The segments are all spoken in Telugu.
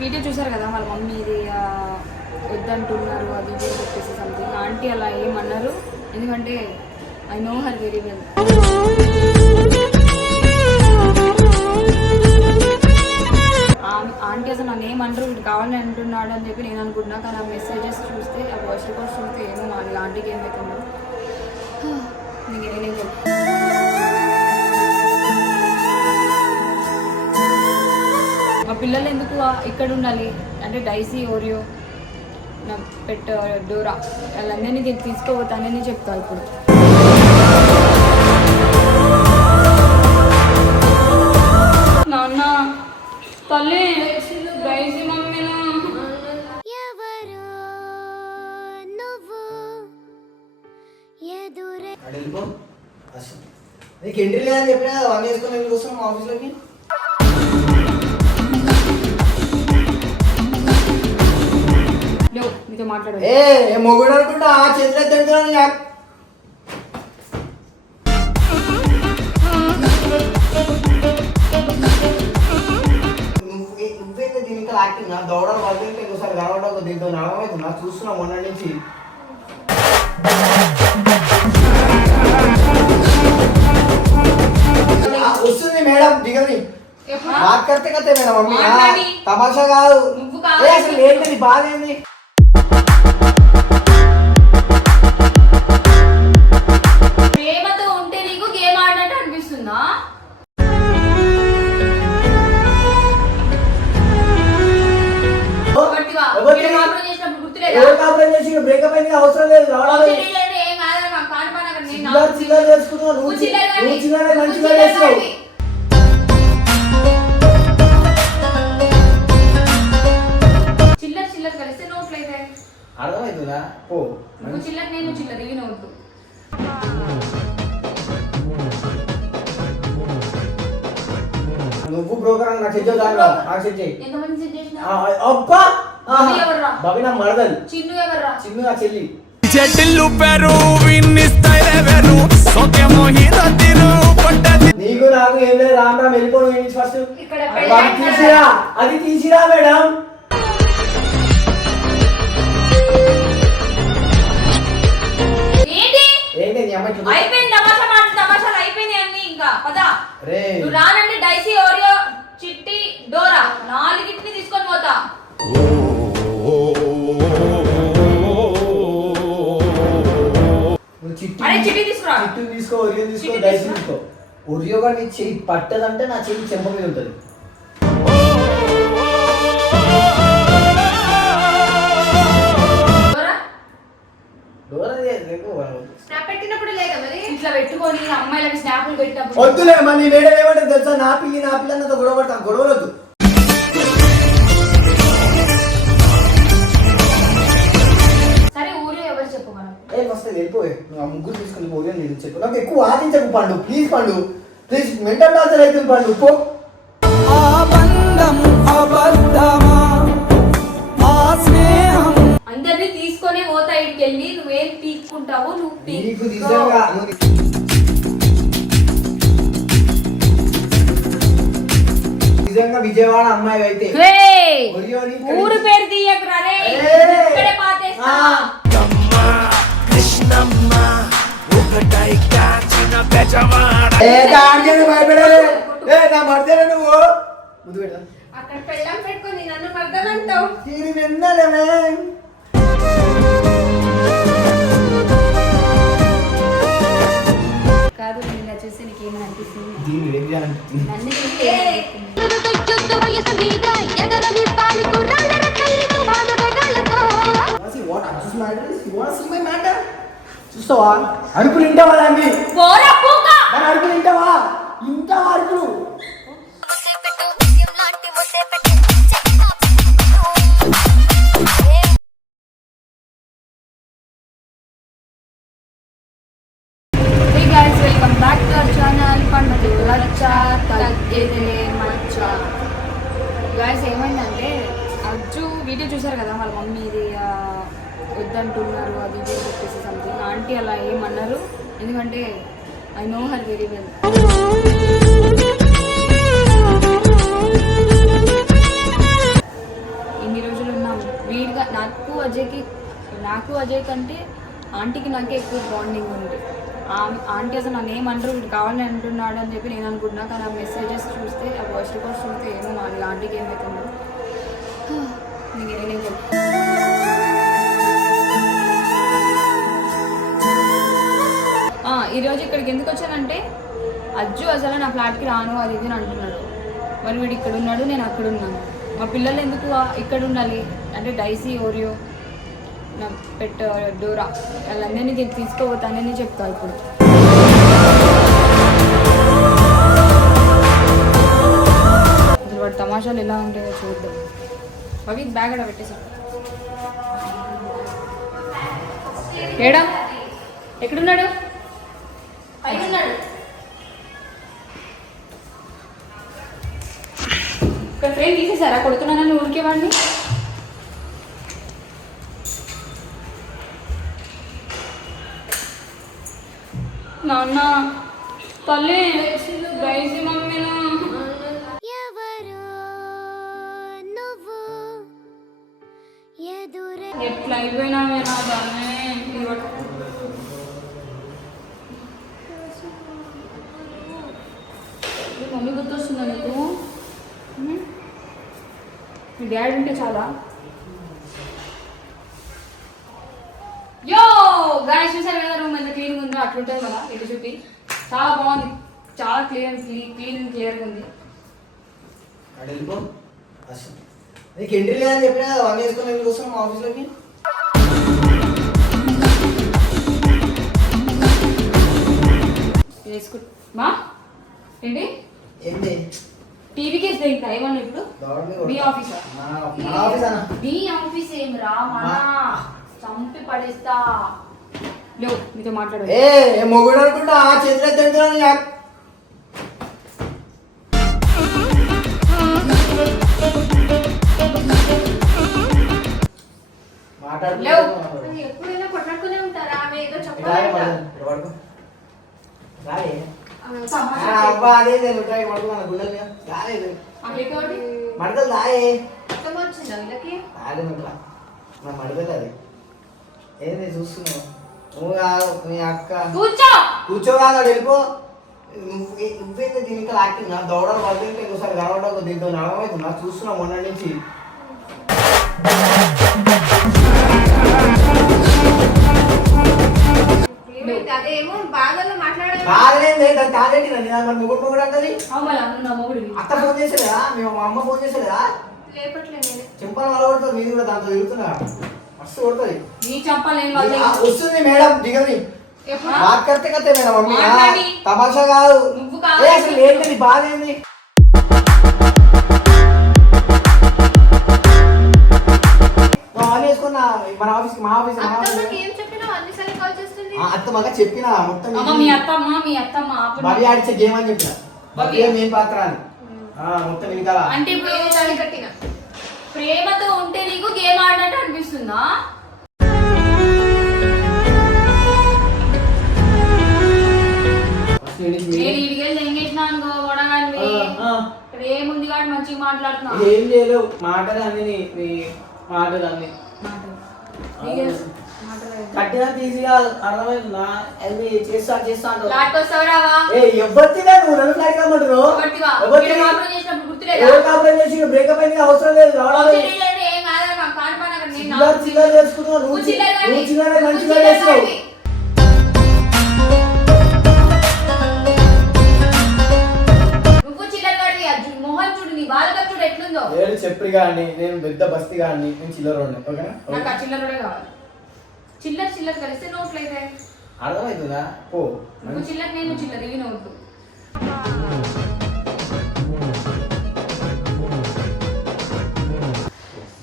వీడియో చూసారు కదా వాళ్ళ మమ్మీ ఇది వద్దంటున్నారు అది ఇది చెప్పేసి సంథింగ్ ఆంటీ అలా ఏమన్నారు? ఎందుకంటే I know her very well aunty అసలు నన్ను ఏమంటారు వీడు కావాలని అంటున్నాడు అని చెప్పి నేను అనుకుంటున్నా కానీ ఆ మెసేజెస్ చూస్తే ఆ వాయిస్ రికార్డ్స్ చూస్తే ఏమో వాళ్ళ ఆంటీకి ఏమవుతుందో నీకు పిల్లలు ఎందుకు ఇక్కడ ఉండాలి అంటే డైసీ ఓరియో నా పెట్ డోరా వాళ్ళందరినీ తీసుకోపోతానని చెప్తా ఇప్పుడు. నాన్న తల్లి డైసీ అసలు. నీకు ఎంట్రీ లేదని చెప్పినా కదా వన్ వేసుకొని ఎందుకు వస్తున్నాం మా ఆఫీస్లోకి మాట్లాడు ఏ మొగుడు అనుకుంటా ఆ చేతులు నా దౌడలు దీంతో చూస్తున్నా మొన్న నుంచి. వస్తుంది మేడం దిగని ఎప్పుడు? బాత్ కతే మేడం మమ్మీ. తమాషా కాదు. అసలు ఏంటి బాధ ఏంది? బ్రోకర్ నాకు చెయ్యి దాకా నాకు చెయ్యి చెయ్యి. ఎంతమంది సెట్ చేసిన ఆ, అబ్బా? బవి నా మరదలు. చిన్ను ఎవర్రా? చిన్న నా చెల్లి. చెట్టిల్లు పెరు విన్నిస్తాయి వెరు. సోకేమో హీరో తిరు పడ్డది నీకు నాకు ఏం లేదు రామ్ రామ్ వెళ్ళిపోవడం ఏంటి ఫస్ట్ ఇక్కడ అది తీసిరా. అది తీసిరా మేడం. ఏంటి? ఏంటి నీ అమ్మాయి చూడు. అయిపోయింది తమాషా మాట తమాషాలు అయిపోయినాయి అన్ని ఇంకా. పద. రే నువ్వు రానంటే కానీ నీ చెయ్యి పట్టదంటే నా చెయ్యి చెంప మీద ఉంటుంది. ఇట్లా పెట్టుకొని అమ్మాయిలకి స్నాపులు పెట్టినప్పుడు. వద్దులే మరి ఏమంటే తెలుసా? నా పిల్లి నా పిల్లి అన్నతో గొడవ పడతాను గొడవలు వెళ్ళిపోయి నువ్వు ఆ ముగ్గురు తీసుకుని పోయి నేను చెప్పు. నాకు ఎక్కువ వాదించకు పండు ప్లీజ్ పండు. ప్లీజ్ మెంటల్ టార్చర్ అవుతుంది పండు పో. అందరినీ తీసుకొని పోతా ఇడికి వెళ్ళి నువ్వేం పీక్కుంటావో నువ్వు నీకు. నిజంగా విజయవాడ అమ్మాయి అయితే. ఊరు పేరు తీయకురా రే! ఇక్కడే పాతేస్తా. కృష్ణమ్మ ఒకటై కాచిన బెజవాడ ఏ దానికైనా భయపడాలి ఏ నా మర్దేనా నువ్వు. ముందు పెడతా. అక్కడ పెళ్ళం పెట్టుకొని నన్ను మర్దనంటావు. దీని విన్నాలే కాదు నేను ఇలా చూస్తే నీకు ఏమని అనిపిస్తుంది? దీని దగ్గర నన్ను చూస్తే చూస్తావా? అరుపులు వింటావా దాన్ని! దాని అరుపులు వింటావా? ఇంటావా అరుపులు? గాయస్ ఏమైందంటే అజ్జు వీడియో చూసారు కదా వాళ్ళ మమ్మీ ఇది ఆ, వద్దంటున్నారు అది ఇది చెప్పేసి సంథింగ్ ఆంటీ అలా ఏమన్నారు? ఎందుకంటే I know her very well అజయ్కి నాకు అజయ్ కంటే ఆంటీకి నాకే ఎక్కువ బాండింగ్ ఉంది. ఆ- ఆంటీ అసలు నన్ను ఏమంటారు? వీడు కావాలని అంటున్నాడు అని చెప్పి నేను అనుకుంటున్నా. కానీ ఆ మెసేజెస్ చూస్తే ఆ వాయిస్ రికార్డ్స్ చూస్తే ఏమో మరి ఆంటీకి ఏమవుతుందో నేను నేనేం ఇక్కడికి ఎందుకు వచ్చానంటే అజ్జు అసలు నా ఫ్లాట్కి రాను అది ఇది అని అంటున్నాడు. మరి వీడు ఇక్కడ ఉన్నాడు నేను అక్కడ ఉన్నాను మా పిల్లలు ఎందుకు ఇక్కడ ఉండాలి? అంటే డైసీ ఓరియో నా పెట్ట డోరా వాళ్ళందరినీ నేను తీసుకోబోతానని చెప్తా ఇప్పుడు. అసలు వాడు తమాషాలు ఎలా ఉంటాయో చూద్దాం. అవి బ్యాగ్ అడ పెట్టేసాడు ఏడా? ఎక్కడున్నాడు? పైన ఉన్నాడు ఇక్కడ ఫ్రేమ్ తీసేసారా కొడుతున్నానని ఊరికే వాడిని? నాన్న తల్లి దయచి మమ్మీను? మమ్మీ గుర్తొస్తుందా నీకు? మీ డాడీ ఉంటే చాలా. యో! గాయస్ చూసారు కదా రూమ్ ఎంత క్లీన్ ఉందో? అట్లుంటుంది కదా ఇటు చూపి. చాలా బాగుంది. చాలా క్లియర్ క్లీన్ క్లియర్గా ఉంది. నీకు ఎంట్రీ లేదని చెప్పినా కదా వన్ వేసుకొని ఎందుకు వస్తున్నాం ఆఫీస్లోకి వేసుకు మా? ఏంటి? ఏంటి టీవీకి ఇస్తా ఏమన్నా ఇప్పుడు? మీ. ఆఫీసా మీ ఆఫీస్ ఏం రా మన? చంపి పడేస్తా. లేవు మీతో మాట్లాడు ఏ మొగుడు అనుకుంటా ఆ చేతులు. మాట్లాడు. ఎప్పుడైనా కొట్లాడుకునే ఉంటారా? ఆమె ఏదో చెప్పాలి అబ్బా అదే రాయి పడుకో, మన గుండెల. రాలేదు. మడతలు రాయే రాలేదు. నా మడతలు అది ఏంది చూస్తున్నావు నువ్వు కాదు మీ అక్క కూర్చో వెళ్ళిపో నువ్వు నువ్వేంటి దీని ఇంకా యాక్టింగ్ నా దౌడలు పడుతుంటే ఇంకోసారి కనబడడం దీంతో నడవవుతున్నా చూస్తున్నా మొన్న నుంచి అదేమో బాధలో మాట్లాడాలి కాదేంది దాని టాలెంట్ దాని మరి ముగ్గురు ముగ్గురు అంటది. అత్త ఫోన్ చేసేదా? మేము మా అమ్మ ఫోన్ చేసేదా? చెంపలు వల్ల కొడుతుంది మీరు కూడా దాంతో తిరుగుతున్నా. మస్తు కొడుతుంది. వస్తుంది మేడం దిగని ఎప్పుడు? బాత్ కర్తే కతే మేడం మమ్మీ. తమాషా కాదు. నువ్వు కాదు. ఏ, అసలు ఏంటి బాధ ఏంది? మన ఆఫీస్ మా ఆఫీస్ మా ఆఫీస్ అత్త మగ చెప్పిన మొత్తం అమ్మ మీ అత్తమ్మ మీ అత్తమ్మ ఆపు. భవి ఆడిచ్చే గేమ్ అని చెప్పిన. భవి మెయిన్ పాత్ర అని? ఆ, మొత్తం వెనకాల అంటే ఇప్పుడు కట్టిన. ప్రేమతో ఉంటే నీకు గేమ్ ఆడినట్టు అనిపిస్తుందా? నేను ఇడికెళ్ళి ఎంగేసిన అనుకో ఆ. ప్రేమ ఉంది కాబట్టి మంచిగా మాట్లాడుతున్నా. ఏం చేయలేవు. మాటలు అన్ని నీ మాటలు అన్ని. కట్టినా తీసిగా అర్థమైందా? అన్ని చేస్తా చేస్తా ఎవ్వరిగా నువ్వు నన్ను ఫ్లాట్? ఎవరు కాపురం చేసి బ్రేకప్ అయింది అవసరం లేదు రావడం నేను చిల్లర చిల్లర చేసుకుంటున్నావు. నువ్వు నువ్వు చిల్లర నువ్వు కాదు. చిల్లర నువ్వు మంచిగా చిల్లర చేస్తున్నావు కాదు. నువ్వు చిల్లర కాడివి, అర్జున్. మొహం చూడు నీ బాధగా చూడు ఎట్లుందో. ఏడు చెప్పి కానీ నేను పెద్ద బస్తి కానీ నేను చిల్లర ఉండే ఓకేనా? నాకు ఆ చిల్లర కావాలి. చిల్లర చిల్లర కలిస్తే నోట్లు అయితే. అర్థమవుతుందా పో. నువ్వు చిల్లర నేను చిల్లర ఇవి నోట్లు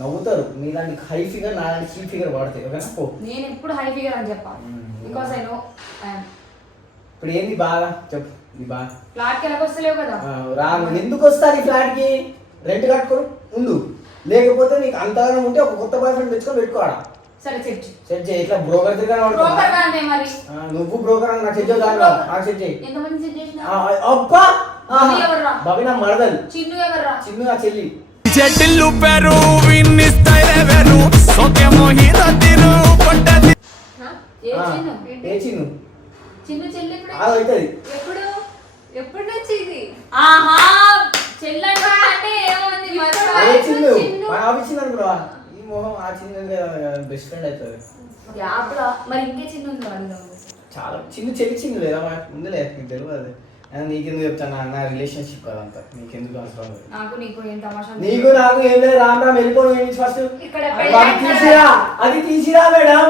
నవ్వుతారు. మీలాంటి హై ఫిగర్ నాలాంటి చీప్ ఫిగర్ వాడతాయి. ఓకేనా? పో. నేను ఎప్పుడు హై ఫిగర్ అని చెప్పాలి మ్మ్. బికాస్ ఐ నో ఇప్పుడు ఏంది బాగా చెప్పు. ఇది బాగా ఫ్లాట్కి ఎలాగొస్తలేవు కదా. రా ఎందుకు వస్తాను ఈ ఫ్లాట్కి రెంట్ కట్టుకొని ఉండు. లేకపోతే నీకు అంతగానో ఉంటే ఒక కొత్త బాయ్ ఫ్రెండ్ తెచ్చుకొని పెట్టుకోవాలా? సరే చర్చ్ సెట్ చేయి ఇట్లా బ్రోకర్ తిరిగానే బ్రోకర్ అంటే మరి. నువ్వు బ్రోకర్ అని నాకు సెట్ చేద్దాం నాకు సెట్ చేయి. ఎంతమంది సెట్ చేసిన? ఆ, అబ్బా! భవి ఎవర్రా? భవి నా మరదలు. చిన్ను ఎవర్రా? చిన్ను నా చెల్లి. చెట్టిల్లు పెరు విన్నిస్తాయి వెరు. సోకేమో హీరో తీరు పడ్డది ఏ చిన్ను? ఏ చిన్ను? చిన్ను చెల్లి ఇప్పుడు అది అవుతుంది. ఎప్పుడు? ఎప్పటి నుంచి ఇది ఆహా! చెల్లంటే అంటే ఏముంది ఇప్పుడు ఏ చిన్ను. చిన్ను. మన ఆఫీస్ అనుకున్నావా మొహం ఆ చిన్న బెస్ట్ ఫ్రెండ్ అవుతుంది యాప్లో మరి ఇంకే చిన్ను ఉంది చాలా చిన్న చెల్లి చిన్న లేదా మాకు ముందు లేదు నీకు తెలియదు. నీకెందుకు చెప్తాను నా రిలేషన్షిప్ అదంతా. నీకెందుకు అవసరం లేదు. నాకు నీకు ఏం తమాషా నీకు నాకు ఏం లేదు రామ్ రామ్ వెళ్ళిపోను ఏంటి ఫస్ట్ ఇక్కడ అది తీసిరా madam.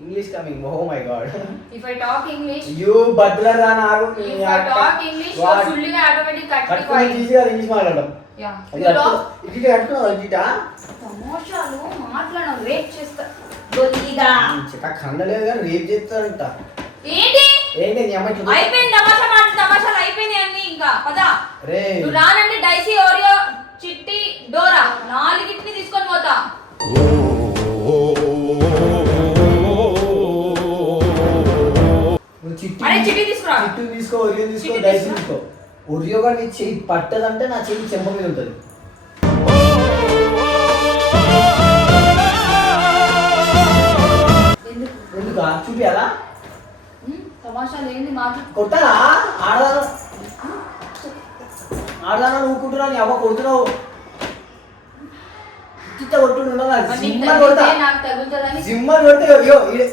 English coming oh my God if I talk English you butler రా నాకు if I talk English What? Fully automatic కట్టుకుని కట్టుకోవాలి ఈజీగా ఇంగ్లీష్ మాట్లాడడం. యా అది కట్టుకో- ఇది కట్టుకున్నావు ఇటా తమాషాలు మాట్లాడడం రేప్ చేస్తా. గొల్లిగా చిక్క కండలేదు కానీ రేపు చేస్తాడంట. ఏంటి? ఏంటి నీ అమ్మాయి చూడు. అయిపోయింది తమాషా మాట తమాషాలు అయిపోయినాయి అన్ని ఇంకా. పదా. రే నువ్వు రానంటే Daisy Oreo Chitti Dora. Oreo తీసుకో డైస్. తీసుకో. ఒరియోగా నీ చెయ్యి పట్టదంటే నా చెయ్యి చెంప మీద ఉంటుంది. ఎందుకు? చూపియాలా? తమాషాలు ఏంది మాట్లాడు కొట్టాలా ఆడదాను? ఆడదానా నీ అవ్వ కొడుతున్నావు. చిత్త కొట్టుండు కొడతా. కొడితే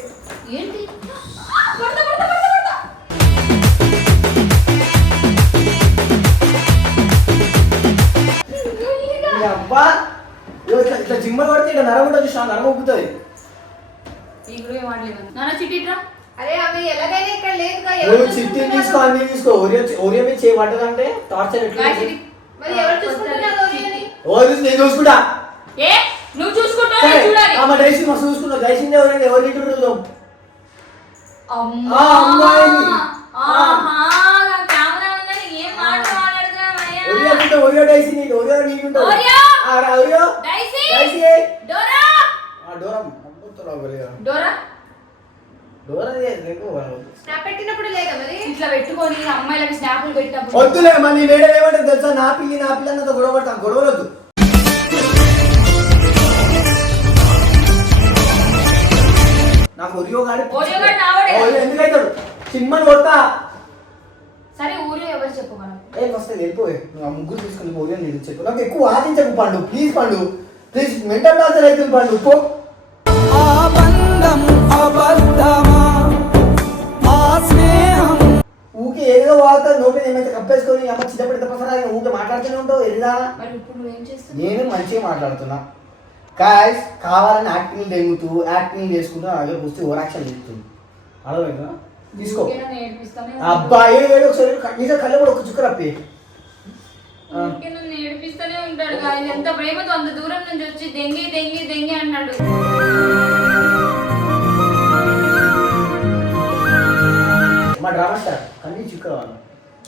నువ్వు ఎవరు చిట్టి? తీసుకో అన్ని తీసుకో. మీద చేయి పట్టదంటే టార్చర్ ఎట్లా నేను చూసుకుంటా. నువ్వు చూసుకుంటావు? చూడాలి. ఆమె మస్తు ఎవరైనా చూద్దాం. Oreo Oreo Oreo! ఆ, రా, ఒరియో డైసీ డైసీ డోరా. ఆ డోరా? అమ్ముతున్నావు ఒరియో డోరా డోరా తీయదు, నీకు స్నాప్ పెట్టినప్పుడు లేదా మరి? ఇట్లా పెట్టుకొని అమ్మాయిలకి స్నాపులు పెట్టినప్పుడు. వద్దులే మరి నీ వేరే ఏమంటే తెలుసా? నా పిల్లి నా పిల్ల అన్నది గొడవ పడతాను గొడవలు వద్దు. నాకు ఒరియో గాడి ఒరియో గాడు నావాడే కదా. ఒరియో ఎందుకు అవుతాడు చిమ్మని కొడతా. సరే ఊర్లో ఎవరు చెప్పు మనం. ఏ వస్తుంది వెళ్ళిపోయి నువ్వు ఆ ముగ్గురు తీసుకుని ఒరియో నేను చెప్పు. నాకు ఎక్కువ ఆశించకు పండు. ప్లీజ్ పండు. ప్లీజ్ మెంటల్ టార్చర్ అవుతుంది పండు. పో. ఊకే ఏదో వాగుతుంది నోటి ఏమైతే కప్పేసుకొని అమ్మ చిన్నప్పటి తప్పసరా ఊకే మాట్లాడుతూనే ఉంటావు ఎరిదానా మరి ఇప్పుడు నువ్వేం చేస్తున్నావు? నేను మంచిగా మాట్లాడుతున్నా. కాయస్ కావాలని యాక్టింగ్ దెంగుతూ యాక్టింగ్ చేసుకుంటూ నా దగ్గర వస్తే ఓవర్ యాక్షన్ చేస్తుంది అర్థమైందా? తీసుకో. అబ్బాయి ఏడు ఒకసారి నిజం కళ్ళ కూడా ఒక చుక్క రప్పి. ఊరికే నన్ను ఏడిపిస్తూనే ఉంటాడు ఆయన ఎంత ప్రేమతో అంత దూరం నుంచి వచ్చి దెంగి దెంగి దెంగి అన్నాడు. మా డ్రామా స్టార్ కన్నీ చుక్క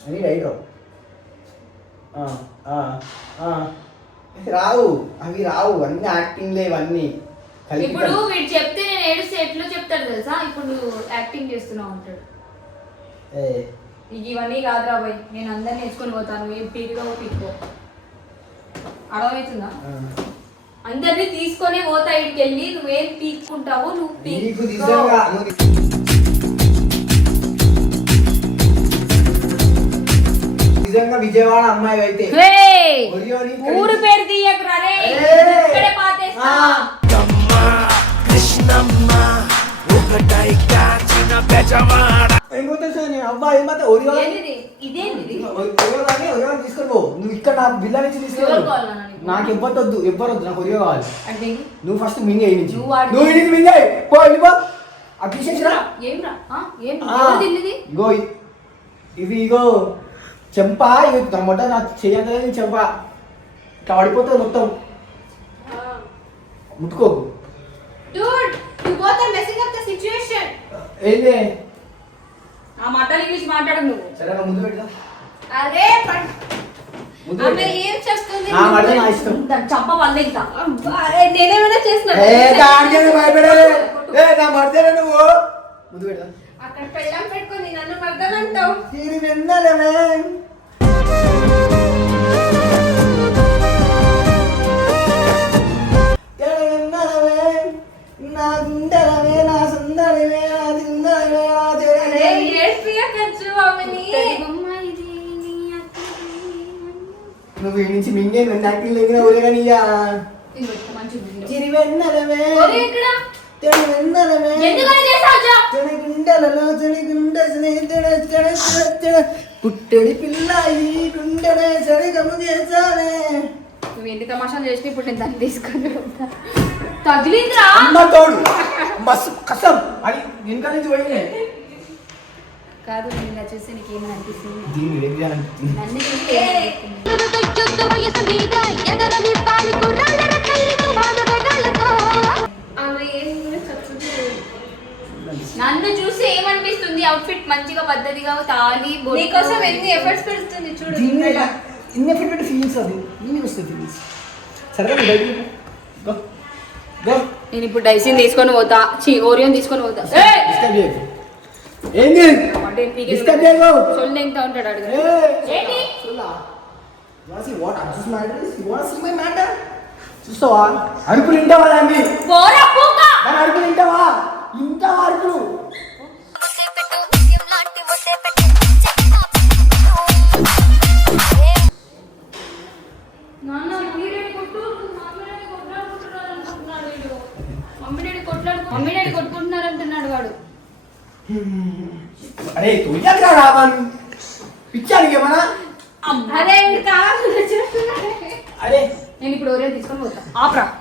అని రైట్ రావు అవి రావు అన్ని యాక్టింగ్లే ఇవన్నీ. ఇప్పుడు వీడు చెప్తే నేను ఏడిస్తే ఎట్లా చెప్తాడు తెలుసా? ఇప్పుడు నువ్వు యాక్టింగ్ చేస్తున్నావు అంటాడు. నీకు ఇవన్నీ కాదురా బాయ్. నేను అందరిని నేర్చుకొని పోతాను. ఏం పీకో పీకో అర్థమవుతుందా. అందరినీ తీసుకొని పోతా ఇడికి వెళ్ళి నువ్వేం పీక్కుంటావో నువ్వు నీకు పీక్కో. నిజంగా నువ్వు నిజంగా విజయవాడ అమ్మాయి అయితే. ఊరు పేరు తీయకురా రే! ఇక్కడే పాతేస్తా. కృష్ణమ్మ నువ్వు ఇక్కడ నా బిల్ల నుంచి తీసుకెళ్ళు నీకు? నాకు ఎవ్వరు వద్దు ఎవ్వరు వద్దు నాకు ఒరియో కావాలి నువ్వు ఫస్ట్ మింగే నుంచి నువ్వు ఇంటికి మింగే పో. వెళ్ళిపో అది తీసేసిరా. ఇగో ఇ- ఇవి ఇగో చెంప. ఇవి టమోటా నాకు చేయగలిగింది చెంప. ఇట్లా పడిపోతుంది మొత్తం. ముట్టుకోకు both are messing up the situation. ఏంది? ఆ మాటలు ఇంగ్లీష్ మాట్లాడు నువ్వు. సరే నా ముందు పెట్టా. అరే పడ్- ముందు ఆమె పెట్టు. ఏం చెప్తుంది? నా మాట నా ఇష్టం. దాన్ని చంప వంద ఇంకా అబ్బా, అరే, నేనేమైనా చేసిన? ఏ దానికేమి భయపడాలి ఏ నా మర్దేనా నువ్వు? ముందు పెడతా అక్కడ పెళ్ళం పెట్టుకొని నన్ను మర్దలు అంటావు నువ్వు ఈ నుంచి మింగే రెండు యాక్టింగ్ లేకిన ఊరే కానీ ఇక మంచిగా చిరి వెన్నెలవే. ఒరే ఇక్కడ. తెడి వెన్నెలవే. ఎందుకని చేసావు జా? చెడి గుండెలలో చెడి గుండె చెడి చెడి చెడి చెడి చెడి పుట్టెడి పిల్ల ఈ గుండెనే చెడి గము చేసావే నువ్వు ఎన్ని తమాషాలు చేసి ఇప్పుడు నేను దాన్ని తీసుకొని. తగిలిందిరా. అమ్మ తోడు. మస్తు కసం. అని వెనకాల నుంచి పోయినే కాదు నేను ఇలా చూస్తే నీకు ఏమని అనిపిస్తుంది? దీన్ని నన్ను చూస్తే ఆమె ఏం కూడా చెప్తుంది నన్ను చూసి ఏమనిపిస్తుంది అవుట్ఫిట్ మంచిగా పద్ధతిగా తాలి బొట్టు. నీకోసం ఎన్ని ఎఫర్ట్స్ పెడుతుంది చూడు దీన్ని ఇన్ని ఎఫెక్ట్ పెట్టి ఫీలింగ్స్ అది? వస్తుంది ఫీలింగ్స్ సరే బయట గో గో నేను ఇప్పుడు డైసీని తీసుకొని పోతా. చి ఓరియోన్ తీసుకొని పోతా. ఏయ్! అంటే పీకే డిస్టర్బ్ చేయకు సొల్లు ఎంత ఉంటాడు అడుగు ఏంటి? ఏంటి what adjust matter you want see my matter చూస్తావా? అరుపులు వింటావా దాన్ని? పోరా పూక!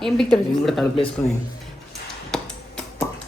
ఏం పిక్తాడు నేను కూడా తలుపులు వేసుకుని